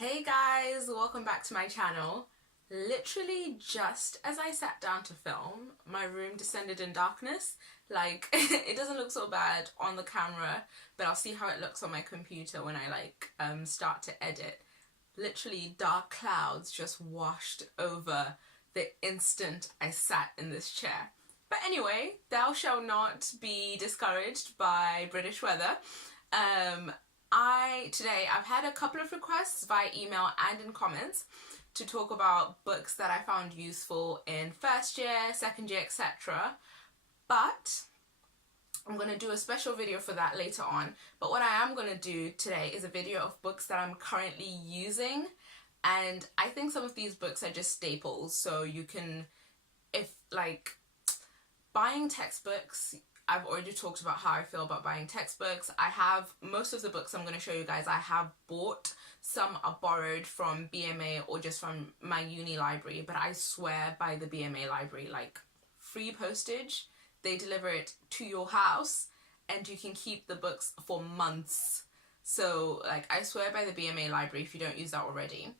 Hey guys, welcome back to my channel. Literally just as I sat down to film, my room descended in darkness. Like, it doesn't look so bad on the camera, but I'll see how it looks on my computer when I start to edit. Literally dark clouds just washed over the instant I sat in this chair. But anyway, thou shalt not be discouraged by British weather. I've had a couple of requests via email and in comments to talk about books that I found useful in first year, second year, etc. But I'm going to do a special video for that later on. But what I am going to do today is a video of books that I'm currently using. And I think some of these books are just staples. So you can, buying textbooks, I've already talked about how I feel about buying textbooks. I have most of the books I'm going to show you guys I have bought. Some are borrowed from BMA or just from my uni library, but I swear by the BMA library, like free postage, they deliver it to your house and you can keep the books for months. So I swear by the BMA library if you don't use that already.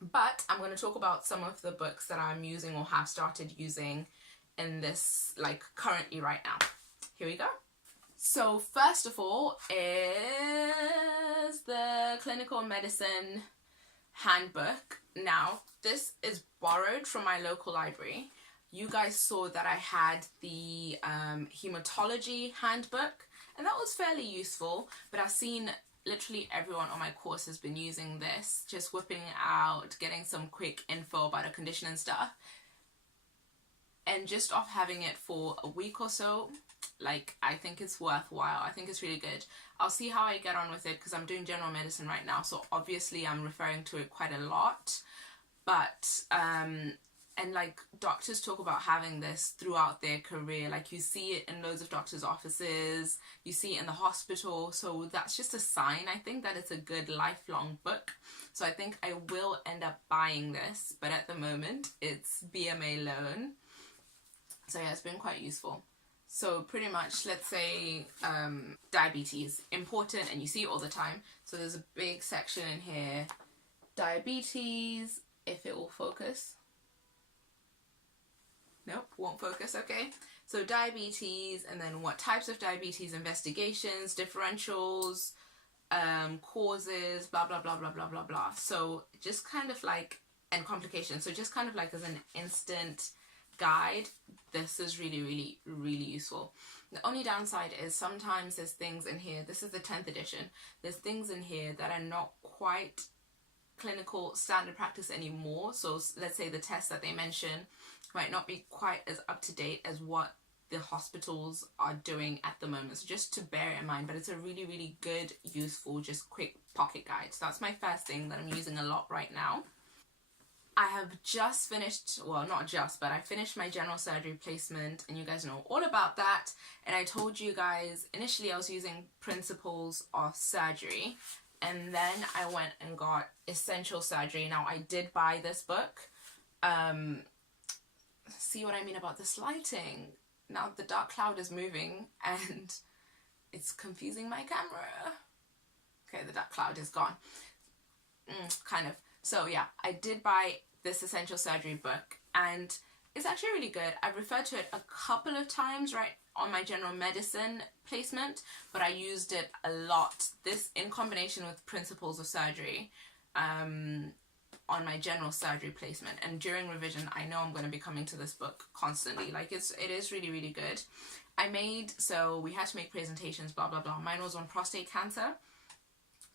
But I'm going to talk about some of the books that I'm using or have started using in this currently right now. Here we go. So first of all is the Clinical Medicine Handbook. Now this is borrowed from my local library. You guys saw that I had the Hematology Handbook and that was fairly useful, but I've seen literally everyone on my course has been using this, just whipping out, getting some quick info about a condition and stuff. And just off having it for a week or so, I think it's worthwhile. I think it's really good. I'll see how I get on with it because I'm doing general medicine right now, so obviously I'm referring to it quite a lot. But doctors talk about having this throughout their career. You see it in loads of doctors' offices, you see it in the hospital, so that's just a sign, I think, that it's a good lifelong book. So I think I will end up buying this, but at the moment it's BMA loan. So yeah, it's been quite useful. So pretty much, let's say diabetes, important, and you see it all the time. So there's a big section in here, diabetes, if it will focus. Nope, won't focus, okay. So diabetes, and then what types of diabetes, investigations, differentials, causes, blah, blah, blah, blah, blah, blah, blah. So just and complications. So just as an instant guide, this is really, really, really useful. The only downside is sometimes there's things in here, this is the 10th edition, there's things in here that are not quite clinical standard practice anymore. So let's say the tests that they mention might not be quite as up to date as what the hospitals are doing at the moment. So just to bear it in mind, but it's a really, really good, useful, just quick pocket guide. So that's my first thing that I'm using a lot right now. I have just finished, well, not just, but I finished my general surgery placement, and you guys know all about that. And I told you guys, initially I was using Principles of Surgery, and then I went and got Essential Surgery. Now, I did buy this book. See what I mean about this lighting? Now the dark cloud is moving, and it's confusing my camera. Okay, the dark cloud is gone. Kind of. So yeah, I did buy this Essential Surgery book, and it's actually really good. I've referred to it a couple of times right on my general medicine placement, but I used it a lot. This in combination with Principles of Surgery on my general surgery placement, and during revision I know I'm going to be coming to this book constantly. It is really, really good. So we had to make presentations, blah blah blah. Mine was on prostate cancer,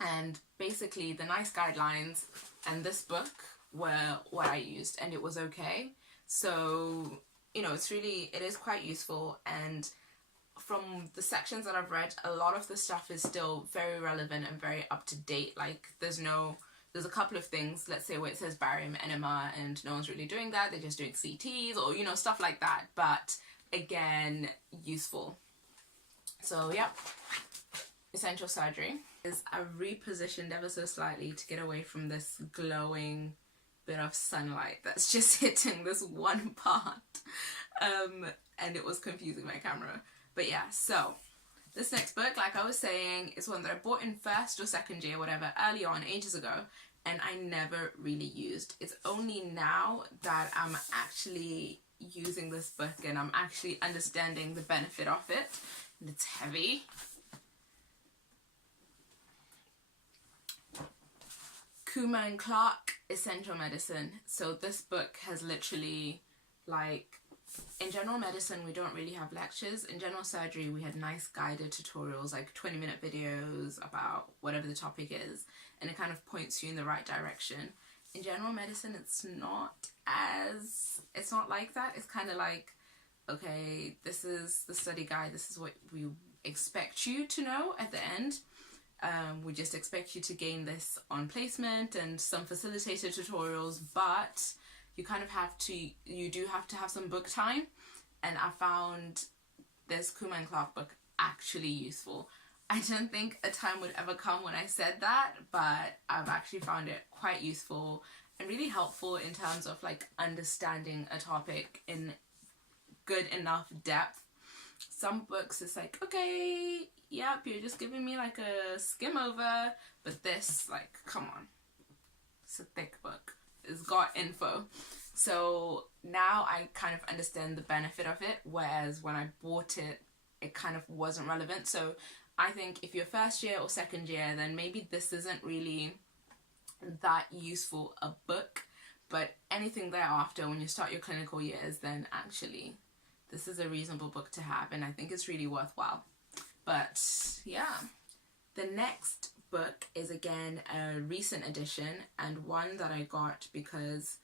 and basically the nice guidelines and this book were what I used, and it was okay. So it is quite useful, and from the sections that I've read, a lot of the stuff is still very relevant and very up to date. There's a couple of things, let's say, where it says barium enema and no one's really doing that, they're just doing CTs or stuff like that, but again, useful. So yep, Essential Surgery is repositioned ever so slightly to get away from this glowing bit of sunlight that's just hitting this one part, and it was confusing my camera. But yeah, so this next book, like I was saying, is one that I bought in first or second year, whatever, early on, ages ago, and I never really used. It's only now that I'm actually using this book and I'm actually understanding the benefit of it. And it's heavy. Kumar and Clark, Essential Medicine. So this book has literally, like, in general medicine we don't really have lectures. In general surgery we had nice guided tutorials, like 20-minute videos about whatever the topic is, and it kind of points you in the right direction. In general medicine it's not like that. It's kind of like, okay, this is the study guide, this is what we expect you to know at the end. We just expect you to gain this on placement and some facilitated tutorials, but you kind of you do have to have some book time. And I found this Kumar and Clark book actually useful. I don't think a time would ever come when I said that, but I've actually found it quite useful and really helpful in terms of like understanding a topic in good enough depth. Some books it's like, okay, yep, you're just giving me like a skim over, but this, like, come on, it's a thick book, it's got info. So now I kind of understand the benefit of it, whereas when I bought it, it kind of wasn't relevant. So I think if you're first year or second year, then maybe this isn't really that useful a book, but anything thereafter, when you start your clinical years, then actually this is a reasonable book to have, and I think it's really worthwhile. But yeah, the next book is again a recent edition, and one that I got because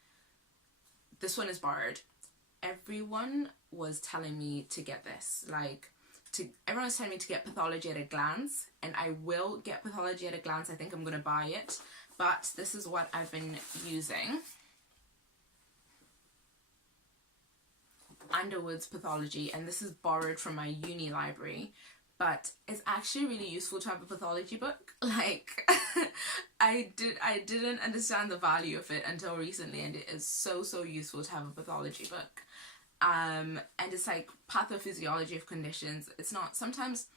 this one is borrowed. Everyone was telling me to get this, everyone was telling me to get Pathology at a Glance, and I will get Pathology at a Glance. I think I'm gonna buy it, but this is what I've been using. Underwood's Pathology, and this is borrowed from my uni library, but it's actually really useful to have a pathology book. Like, I didn't understand the value of it until recently, and it is so useful to have a pathology book. And it's like pathophysiology of conditions. It's not, sometimes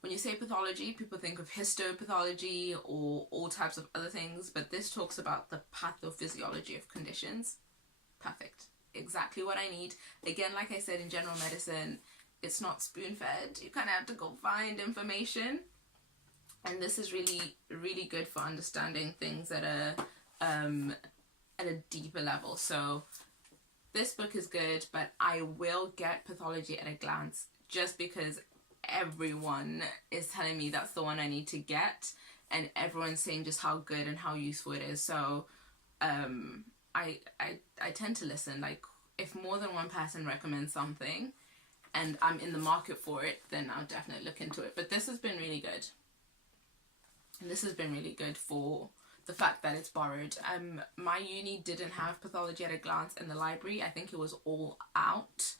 when you say pathology, people think of histopathology or all types of other things, but this talks about the pathophysiology of conditions. Perfect. Exactly what I need. Again, like I said, in general medicine, it's not spoon-fed. You kind of have to go find information, and this is really good for understanding things at a deeper level. So this book is good, but I will get Pathology at a Glance just because everyone is telling me that's the one I need to get, and everyone's saying just how good and how useful it is. So I tend to listen. Like, if more than one person recommends something and I'm in the market for it, then I'll definitely look into it. But this has been really good. And this has been really good for the fact that it's borrowed. My uni didn't have Pathology at a Glance in the library. I think it was all out.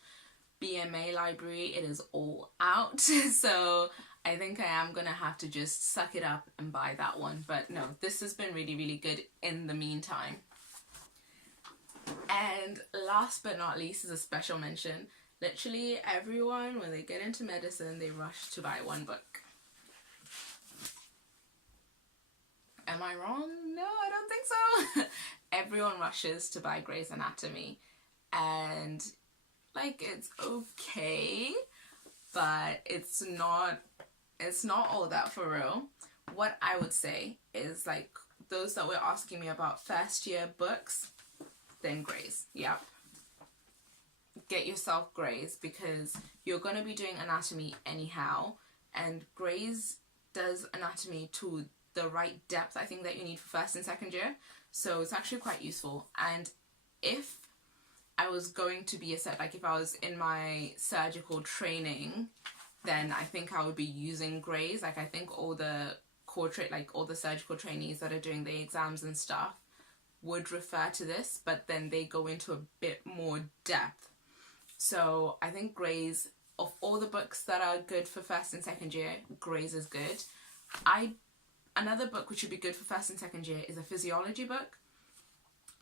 BMA library, it is all out. So I think I am gonna have to just suck it up and buy that one. But no, this has been really good in the meantime. And last but not least is a special mention. Literally everyone, when they get into medicine, they rush to buy one book. Am I wrong? No, I don't think so. Everyone rushes to buy Grey's Anatomy, and like, it's okay, but it's not all that for real. What I would say is, like, those that were asking me about first year books, then Grey's. Yep. Get yourself Grey's, because you're going to be doing anatomy anyhow, and Grey's does anatomy to the right depth, I think, that you need for first and second year. So it's actually quite useful. And if I was going to be if I was in my surgical training, then I think I would be using Grey's. Like, I think all the all the surgical trainees that are doing the exams and stuff would refer to this, but then they go into a bit more depth. So I think Grey's, of all the books that are good for first and second year, Grey's is good. Another book which would be good for first and second year is a physiology book.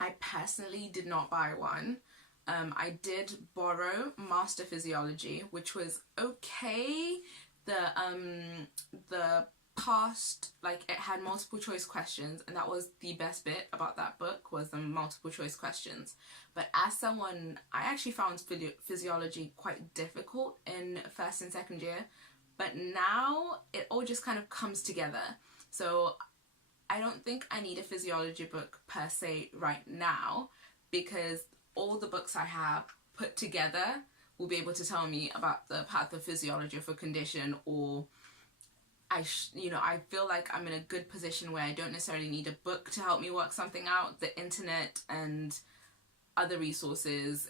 I personally did not buy one. I did borrow Master Physiology, which was okay. The cast, like it had multiple choice questions, and that was the best bit about that book, was the multiple choice questions. But as someone, I actually found physiology quite difficult in first and second year, but now it all just kind of comes together. So I don't think I need a physiology book per se right now, because all the books I have put together will be able to tell me about the pathophysiology of a condition, or I feel like I'm in a good position where I don't necessarily need a book to help me work something out. The internet and other resources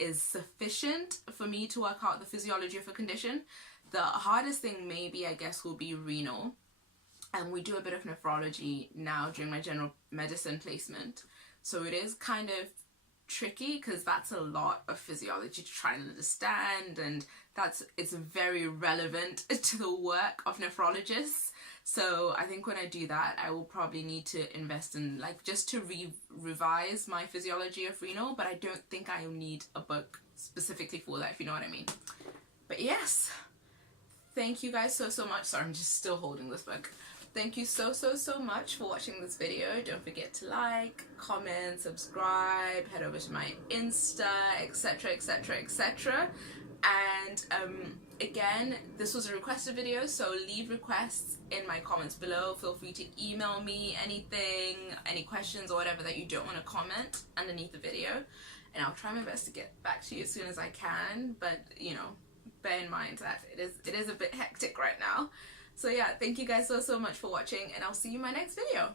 is sufficient for me to work out the physiology of a condition. The hardest thing maybe, I guess, will be renal. And we do a bit of nephrology now during my general medicine placement. So it is kind of tricky, because that's a lot of physiology to try and understand, and it's very relevant to the work of nephrologists. So I think when I do that, I will probably need to invest in, like, just to revise my physiology of renal, but I don't think I need a book specifically for that, if you know what I mean. But yes, thank you guys so much. Sorry, I'm just still holding this book. Thank you so much for watching this video. Don't forget to like, comment, subscribe, head over to my Insta, etc, etc, etc. And again, this was a requested video, so leave requests in my comments below. Feel free to email me anything, any questions or whatever that you don't want to comment underneath the video, and I'll try my best to get back to you as soon as I can. But you know, bear in mind that it is a bit hectic right now. So yeah, thank you guys so much for watching, and I'll see you in my next video.